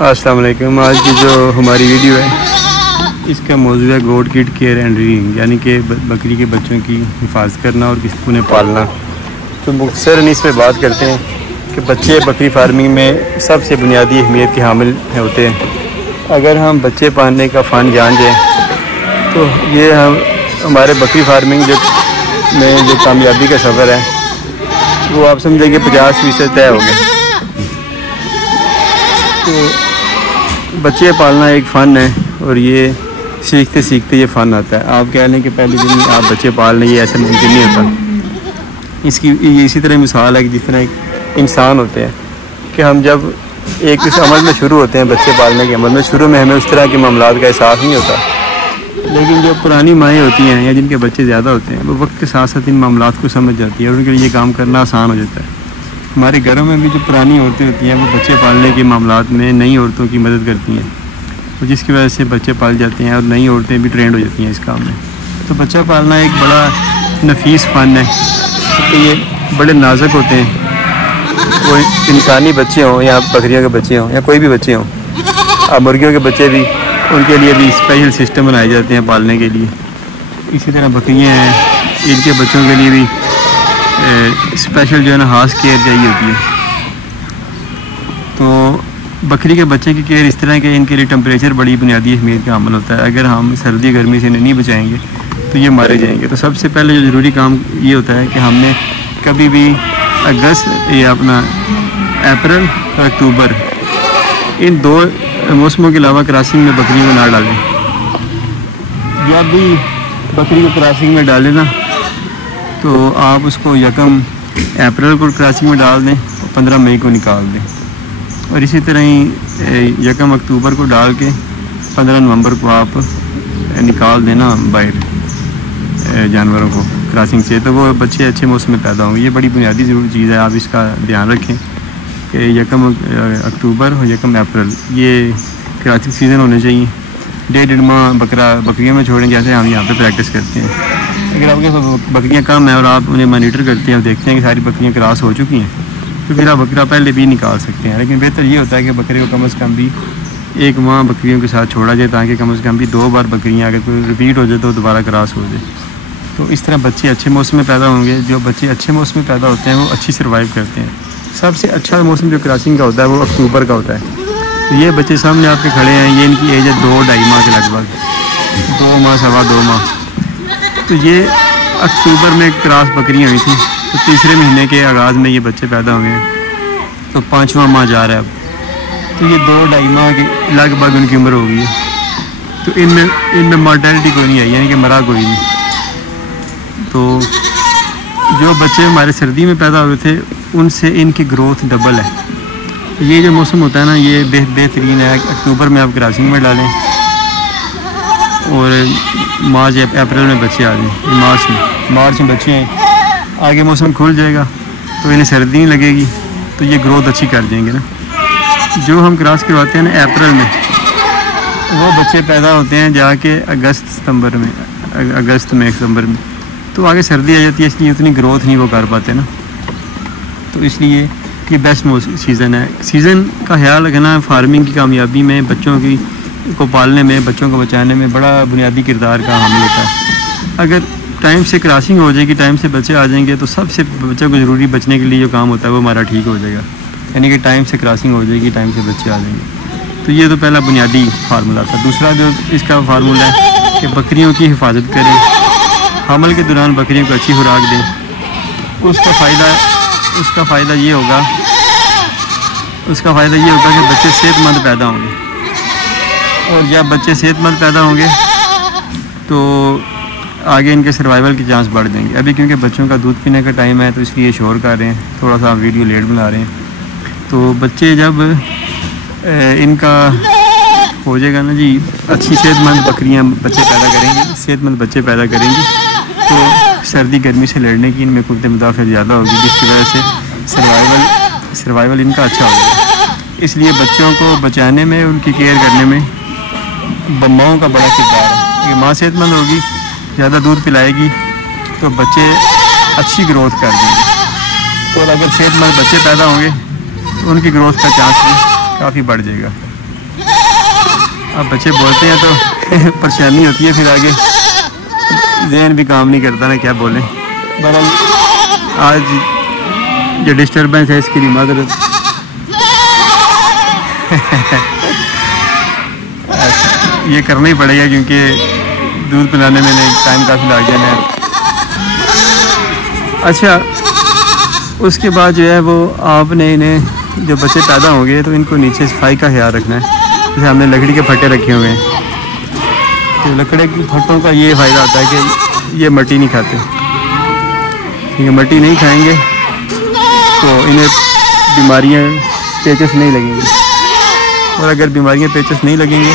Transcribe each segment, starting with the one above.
अस्सलाम वालेकुम। आज की जो हमारी वीडियो है इसका मौजूद है गोट किड केयर एंड रीडिंग, यानी कि बकरी के बच्चों की हिफाजत करना और किसी उन्हें पालना। तो मुख्तसरन इस पर बात करते हैं कि बच्चे बकरी फार्मिंग में सबसे बुनियादी अहमियत के हामिल होते हैं। अगर हम बच्चे पालने का फ़न जान जाएँ तो ये हमारे बकरी फार्मिंग में जो कामयाबी का सफ़र है वो आप समझेंगे 50% तय हो गया। तो बच्चे पालना एक फ़न है और ये सीखते सीखते ये फ़न आता है। आप कह लें कि पहले दिन आप बच्चे पाल लें, ये ऐसा मुमकिन नहीं होता। इसकी ये इसी तरह मिसाल है कि जिस तरह एक इंसान होते हैं कि हम जब एक इस अमल में शुरू होते हैं, बच्चे पालने के अमल में, शुरू में हमें उस तरह के मामलात का एहसास नहीं होता, लेकिन जो पुरानी माएँ होती हैं या जिनके बच्चे ज़्यादा होते हैं वो वक्त के साथ साथ इन मामलात को समझ जाती है और उनके लिए ये काम करना आसान हो जाता है। हमारे घरों में भी जो पुरानी औरतें होती हैं वो बच्चे पालने के मामलात में नई औरतों की मदद करती हैं, तो जिसकी वजह से बच्चे पाल जाते हैं और नई औरतें भी ट्रेंड हो जाती हैं इस काम में। तो बच्चा पालना एक बड़ा नफीस फ़न है क्योंकि ये बड़े नाजुक होते हैं। वो इंसानी बच्चे हों या बकरियों के बच्चे हों या कोई भी बच्चे हों, अब मुर्गियों के बच्चे भी, उनके लिए भी स्पेशल सिस्टम बनाए जाते हैं पालने के लिए। इसी तरह बकरियाँ हैं, इनके बच्चों के लिए भी स्पेशल जो है ना खास केयर चाहिए होती है। तो बकरी के बच्चे की केयर इस तरह के, इनके लिए टेम्परेचर बड़ी बुनियादी अहमियत का अमल होता है। अगर हम सर्दी गर्मी से नहीं बचाएंगे तो ये मारे जाएंगे। तो सबसे पहले जो ज़रूरी काम ये होता है कि हमने कभी भी अगस्त या अपना अप्रैल और अक्टूबर, इन दो मौसमों के अलावा क्रॉसिंग में बकरियों को ना डालें। जब भी बकरी को क्रॉसिंग में डालें ना तो आप उसको 1 अप्रैल को क्रॉसिंग में डाल दें और 15 मई को निकाल दें, और इसी तरह ही 1 अक्टूबर को डाल के 15 नवंबर को आप निकाल देना बाहर जानवरों को क्रॉसिंग से, तो वो बच्चे अच्छे मौसम में पैदा होंगे। ये बड़ी बुनियादी ज़रूरी चीज़ है, आप इसका ध्यान रखें कि 1 अक्टूबर और 1 अप्रैल ये क्रॉसिंग सीज़न होने चाहिए। 1.5 माह बकरियों में छोड़ें, जैसे हम यहाँ पे प्रैक्टिस करते हैं। अगर आपके बकरियाँ कम हैं और आप उन्हें मॉनिटर करते हैं और देखते हैं कि सारी बकरियाँ क्रॉस हो चुकी हैं तो फिर आप बकरा पहले भी निकाल सकते हैं। लेकिन बेहतर ये होता है कि बकरे को कम से कम भी 1 माह बकरियों के साथ छोड़ा जाए, ताकि कम से कम भी 2 बार बकरियाँ अगर कोई रिपीट हो जाए तो दोबारा क्रॉस हो जाए। तो इस तरह बच्चे अच्छे मौसम में पैदा होंगे। जो बच्चे अच्छे मौसम में पैदा होते हैं वो अच्छी सर्वाइव करते हैं। सबसे अच्छा मौसम जो क्रॉसिंग का होता है वो अक्टूबर का होता है। तो ये बच्चे सामने आपके खड़े हैं, ये इनकी एज है 2-2.5 माह के लगभग, 2 माह 2.25 माह। तो ये अक्टूबर में क्रॉस बकरियाँ हुई थी, तो तीसरे महीने के आगाज़ में ये बच्चे पैदा हुए हैं, तो 5वां माह जा रहा है अब। तो ये 2-2.5 माह के लगभग उनकी उम्र हो गई है। तो इनमें मॉर्टेलिटी कोई नहीं आई, यानी कि मरा कोई नहीं। तो जो बच्चे हमारे सर्दी में पैदा हुए थे उनसे इनकी ग्रोथ डबल है। तो ये जो मौसम होता है ना ये बेहतरीन है। अक्टूबर में आप क्रॉसिंग में डालें और मार्च या अप्रैल में बच्चे आ जाएँ। मार्च में बच्चे हैं, आगे मौसम खुल जाएगा तो इन्हें सर्दी नहीं लगेगी, तो ये ग्रोथ अच्छी कर देंगे ना। जो हम क्रॉस करवाते हैं ना अप्रैल में, वो बच्चे पैदा होते हैं जाके अगस्त सितंबर में, तो आगे सर्दी आ जाती है, इसलिए उतनी ग्रोथ नहीं वो कर पाते ना। तो इसलिए ये बेस्ट सीज़न है। सीज़न का ख्याल रखना फार्मिंग की कामयाबी में, बच्चों को पालने में, बच्चों को बचाने में बड़ा बुनियादी किरदार का हामिल होता है। अगर टाइम से क्रॉसिंग हो जाएगी, टाइम से बच्चे आ जाएंगे, तो सबसे बच्चों को ज़रूरी बचने के लिए जो काम होता है वो हमारा ठीक हो जाएगा। यानी कि टाइम से क्रॉसिंग हो जाएगी, टाइम से बच्चे आ जाएंगे। तो ये तो पहला बुनियादी फार्मूला था। दूसरा जो इसका फार्मूला है कि बकरियों की हिफाजत करें, हमल के दौरान बकरियों को अच्छी खुराक दें। उसका फ़ायदा ये होगा कि बच्चे सेहतमंद पैदा होंगे, और जब बच्चे सेहतमंद पैदा होंगे तो आगे इनके सर्वाइवल की चांस बढ़ जाएंगे। अभी क्योंकि बच्चों का दूध पीने का टाइम है तो इसलिए शोर कर रहे हैं, थोड़ा सा वीडियो लेट बना रहे हैं। तो बच्चे जब इनका हो जाएगा ना जी, अच्छी सेहतमंद बच्चे पैदा करेंगी तो सर्दी गर्मी से लड़ने की इनमें कुव्वत मुदाफ़अत ज़्यादा होगी, जिसकी वजह से सर्वाइवल इनका अच्छा होगा। इसलिए बच्चों को बचाने में, उनकी केयर करने में माओं का बड़ा किरदार है। माँ सेहतमंद होगी, ज़्यादा दूध पिलाएगी तो बच्चे अच्छी ग्रोथ कर देंगे, और अगर सेहतमंद बच्चे पैदा होंगे तो उनकी ग्रोथ का चांस भी काफ़ी बढ़ जाएगा। अब बच्चे बोलते हैं तो परेशानी होती है, फिर आगे ज़हन भी काम नहीं करता ना, क्या बोलें। बहरहाल आज जो डिस्टर्बेंस है इसके लिए माजरत। ये करना ही पड़ेगा क्योंकि दूध पिलाने में टाइम काफ़ी लग जाना है। अच्छा, उसके बाद जो है वो आपने इन्हें जो बच्चे पैदा होंगे तो इनको नीचे सफाई का ख्याल रखना है। जैसे हमने लकड़ी के फट्टे रखे हुए हैं, तो लकड़ी के फट्टों का ये फ़ायदा होता है कि ये मिट्टी नहीं खाते, क्योंकि मिट्टी नहीं खाएंगे तो इन्हें बीमारियां पेचस नहीं लगेंगी, और अगर बीमारियां पेचस नहीं लगेंगे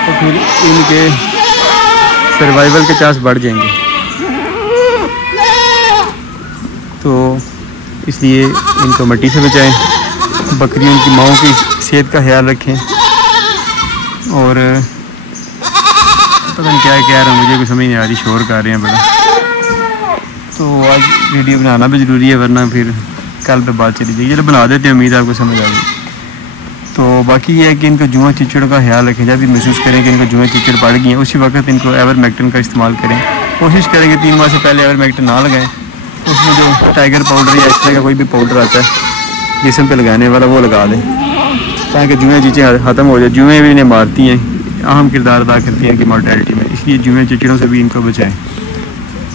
तो फिर इनके सर्वाइवल के चांस बढ़ जाएंगे। तो इसलिए इनको मिट्टी से बचाएं, बकरियों की माओं की सेहत का ख्याल रखें। और पता नहीं क्या कह रहा हूँ, मुझे कोई समझ नहीं आ रही, शोर कर रहे हैं बड़ा। तो आज वीडियो बनाना भी ज़रूरी है, वरना फिर कल पे बात चली जाएगी। चलो बना देते हैं, उम्मीद आपको समझ आ गई। तो बाकी ये है कि इनको जुआ चिचड़ का ख्याल रखें। जब भी महसूस करें कि इनको जुआ चिचड़ पड़ गई है, उसी वक्त इनको एवरमेक्टिन का इस्तेमाल करें। कोशिश करें कि 3 माह से पहले एवरमेक्टिन ना लगाएं। उसमें जो टाइगर पाउडर या इस तरह का कोई भी पाउडर आता है जिस्म पे लगाने वाला, वो लगा दें ताकि जुएँ चीज़ें ख़त्म हो जाए। जुएँ भी इन्हें मारती हैं, अहम किरदार अदा करती हैं इनकी मॉर्टेलिटी में, इसलिए जुएँ चिचड़ों से भी इनको बचाएँ।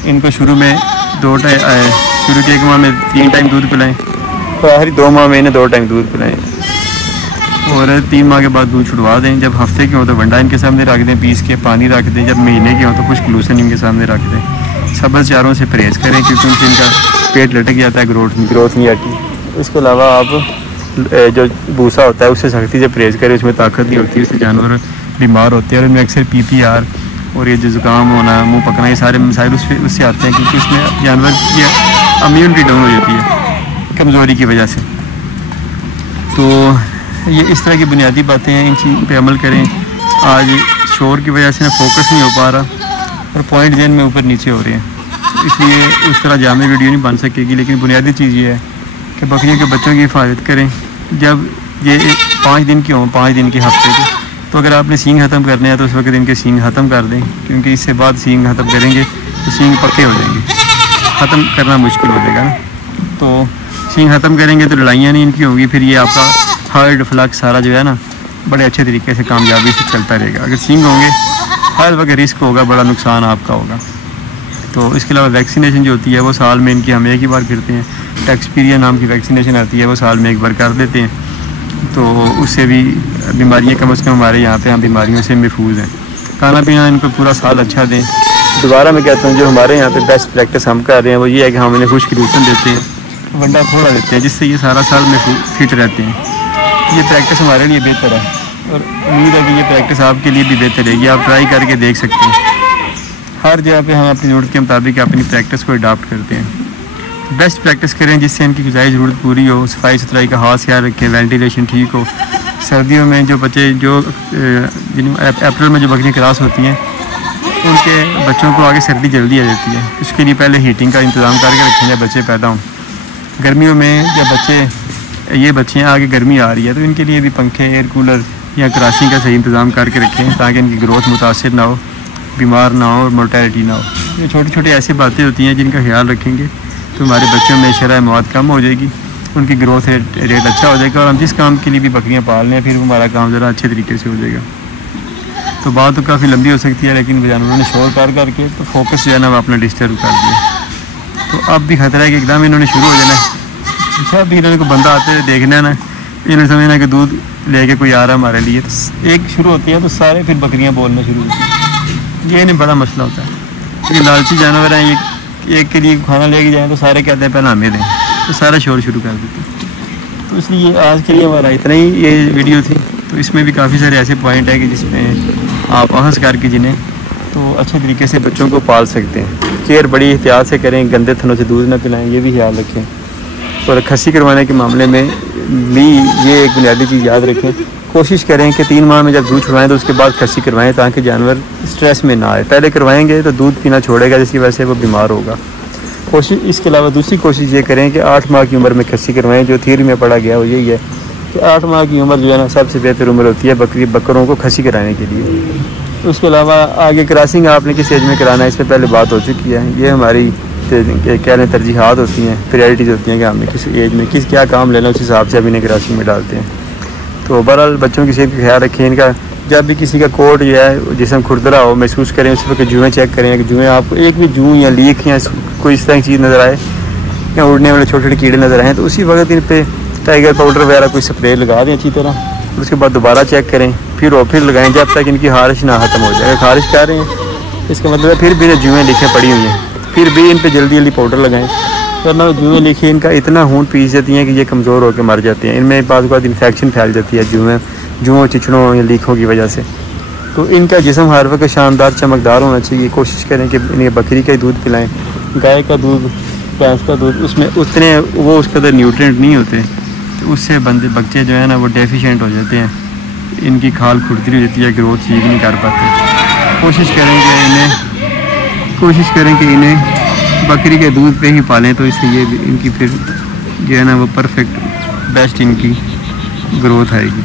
इनको शुरू में शुरू के 1 माह में 3 टाइम दूध पिलाएँ, और आखिरी 2 माह में इन्हें 2 टाइम दूध पिलाएँ, और 3 माह के बाद दूध छुड़वा दें। जब हफ्ते के हो तो वंडा इनके सामने रख दें, पीस के पानी रख दें। जब महीने के हो तो कुछ ग्लूसन इनके सामने रख दें। सब्ज़ चारों से परहेज़ करें क्योंकि उनसे इनका पेट लटक जाता है, ग्रोथ नहीं आती। इसके अलावा आप जो भूसा होता है उससे सख्ती से परहेज़ करें, उसमें ताकत नहीं होती, उससे जानवर बीमार होते हैं। और उनमें अक्सर PPR और ये जो ज़ुकाम होना, मुँह पकना, ये सारे मसाइल उससे आते हैं क्योंकि उसमें जानवर की इम्यूनिटी डाउन हो जाती है कमज़ोरी की वजह से। तो ये इस तरह की बुनियादी बातें हैं, इन चीज़ पे अमल करें। आज शोर की वजह से ना फोकस नहीं हो पा रहा और पॉइंट जेन में ऊपर नीचे हो रहे हैं, इसलिए उस तरह जामे वीडियो नहीं बन सकेगी। लेकिन बुनियादी चीज़ ये है कि बकरियों के बच्चों की हिफाजत करें। जब ये 5 दिन की हों, 5 दिन के हफ्ते के, तो अगर आपने सींग ख़त्म करने हैं तो उस वक्त इनके सींग ख़त्म कर दें, क्योंकि इससे बाद सींग ख़त्म करेंगे तो सींग पक्के हो जाएंगे, ख़त्म करना मुश्किल हो जाएगा ना। तो सींग ख़त्म करेंगे तो लड़ाइयाँ नहीं इनकी होंगी, फिर ये आपका हार्ड फ्लक्स सारा जो है ना बड़े अच्छे तरीके से कामयाबी से चलता रहेगा। अगर सींग होंगे हर वक्त रिस्क होगा, बड़ा नुकसान आपका होगा। तो इसके अलावा वैक्सीनेशन जो होती है वो साल में इनकी हम 1 ही बार करते हैं। टैक्सपीरिया नाम की वैक्सीनेशन आती है, वो साल में 1 बार कर देते हैं, तो उससे भी बीमारियाँ कम से कम हमारे यहाँ पे हम बीमारियों से महफूज हैं। खाना पीना इनको पूरा साल अच्छा दें। दोबारा मैं कहता हूँ जो हमारे यहाँ पे बेस्ट प्रैक्टिस हम कर रहे हैं वो ये है कि हम इन्हें खुश्क लूसन देते हैं, वंडा थोड़ा देते हैं, जिससे ये सारा साल में फिट रहते हैं। ये प्रैक्टिस हमारे लिए बेहतर है और उम्मीद है कि ये प्रैक्टिस आपके लिए भी बेहतर रहेगी। आप ट्राई करके देख सकते हैं। हर जगह पे हम अपनी ज़रूरत के मुताबिक अपनी प्रैक्टिस को अडॉप्ट करते हैं। बेस्ट प्रैक्टिस करें जिससे इनकी ग़िज़ाई ज़रूरत पूरी हो, सफाई सुथराई का खास ख्याल रखें, वेंटिलेशन ठीक हो। सर्दियों में जो बच्चे अप्रैल में जो बकरियाँ क्रॉस होती हैं उनके बच्चों को आगे सर्दी जल्दी आ जाती है, उसके लिए पहले हीटिंग का इंतज़ाम करके रखें जब बच्चे पैदा हों। गर्मियों में जब ये बच्चे आगे गर्मी आ रही है तो इनके लिए भी पंखे, एयर कूलर या क्रॉसिंग का सही इंतज़ाम करके रखें ताकि इनकी ग्रोथ मुतासिर ना हो, बीमार ना हो और मोर्टेलिटी ना हो। ये छोटी छोटी ऐसी बातें होती हैं जिनका ख्याल रखेंगे तो हमारे बच्चों में शरह मौत कम हो जाएगी, उनकी ग्रोथ रेट अच्छा हो जाएगा, और हम जिस काम के लिए भी बकरियाँ पाल रहे हैं फिर हमारा काम ज़रा अच्छे तरीके से हो जाएगा। तो बात तो काफ़ी लंबी हो सकती है, लेकिन जानवरों ने शोर करके तो फोकस जो है ना वो अपना डिस्टर्ब कर दिया। तो अब भी खतरा है कि एकदम इन्होंने शुरू हो जाना है। जब भी इन्होंने को बंदा आते हुए देखना है ना, इन्होंने समझना कि दूध लेके कोई आ रहा है हमारे लिए, तो एक शुरू होती है तो सारे फिर बकरियां बोलना शुरू होती हैं। ये इन्हें बड़ा मसला होता है क्योंकि लालची जानवर हैं, ये एक के लिए खाना लेके जाएँ तो सारे कहते हैं पहले हमें दें, तो सारा शोर शुरू कर देते हैं। तो इसलिए आज के लिए हमारा इतना ही ये वीडियो थी। तो इसमें भी काफ़ी सारे ऐसे पॉइंट है कि जिसमें आप अहस करके जिन्हें तो अच्छे तरीके से बच्चों को पाल सकते हैं। केयर बड़ी एहतियात से करें, गंदे थनों से दूध ना पिलाएं, ये भी ख्याल रखें। और खस्सी करवाने के मामले में भी ये एक बुनियादी चीज़ याद रखें, कोशिश करें कि 3 माह में जब दूध छुड़वाएं तो उसके बाद खस्सी करवाएं ताकि जानवर स्ट्रेस में ना आए। पहले करवाएंगे तो दूध पीना छोड़ेगा जिसकी वजह से वो बीमार होगा। कोशिश इसके अलावा दूसरी कोशिश ये करें कि 8 माह की उम्र में खस्सी करवाएं। जो थियरी में पढ़ा गया वो यही है कि 8 माह की उम्र जो है ना सबसे बेहतर उम्र होती है बकरों को खसी कराने के लिए। उसके अलावा आगे क्रॉसिंग आपने किस एज में कराना है इस पर पहले बात हो चुकी है। ये हमारी कह लें तरजीहात होती हैं, प्रायोरिटीज़ होती हैं कि हमने किस एज में किस क्या काम लेना उस हिसाब से अभी इन्हें क्रॉसिंग में डालते हैं। तो बहरहाल बच्चों की सेहत का ख्याल रखें। इनका जब भी किसी का कोट जो है जिसम खुरदरा हो महसूस करें उस पर जुएँ चेक करें कि जुएँ आपको एक भी जूँ या लीक या कोई इस तरह की चीज़ नज़र आए या उड़ने वाले छोटे छोटे कीड़े नज़र आए तो उसी वक्त इन पर टाइगर पाउडर वगैरह कोई स्प्रे लगा दें अच्छी तरह। उसके बाद दोबारा चेक करें, फिर लगाएं जब तक इनकी खारिश ना ख़त्म हो जाए। खारिश कर रहे हैं इसका मतलब है फिर भी जुएँ लिखें पड़ी हुई हैं, फिर भी इन पर जल्दी जल्दी पाउडर लगाएं वरना जुएँ लिखे इनका इतना खून पीस जाती हैं कि ये कमज़ोर होकर मर जाते हैं। इनमें बाद इन्फेक्शन फैल जाती है जुओं चिचड़ों या लीकों की वजह से। तो इनका जिस्म हर वक्त शानदार चमकदार होना चाहिए। कोशिश करें कि इन्हें बकरी का दूध पिलाएं, गाय का दूध, भैंस का दूध, उसमें उतने वो उस कदर न्यूट्रिएंट नहीं होते तो उससे बच्चे जो है ना वो डेफिशिएंट हो जाते हैं, इनकी खाल खुरदरी हो जाती है, ग्रोथ ठीक नहीं कर पाते। कोशिश करें कि इन्हें बकरी के दूध पे ही पालें तो इससे ये इनकी फिर जो है ना वो परफेक्ट बेस्ट इनकी ग्रोथ आएगी।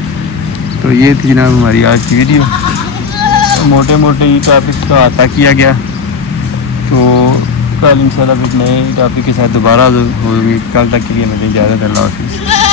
तो ये थी जनाब हमारी आज की वीडियो। मोटे मोटे ही टॉपिक का अहाता किया गया। तो कल इंशाल्लाह एक नए टॉपिक के साथ दोबारा होगी। कल तक के लिए मुझे इजाज़त, अल्लाह हाफ़िज़।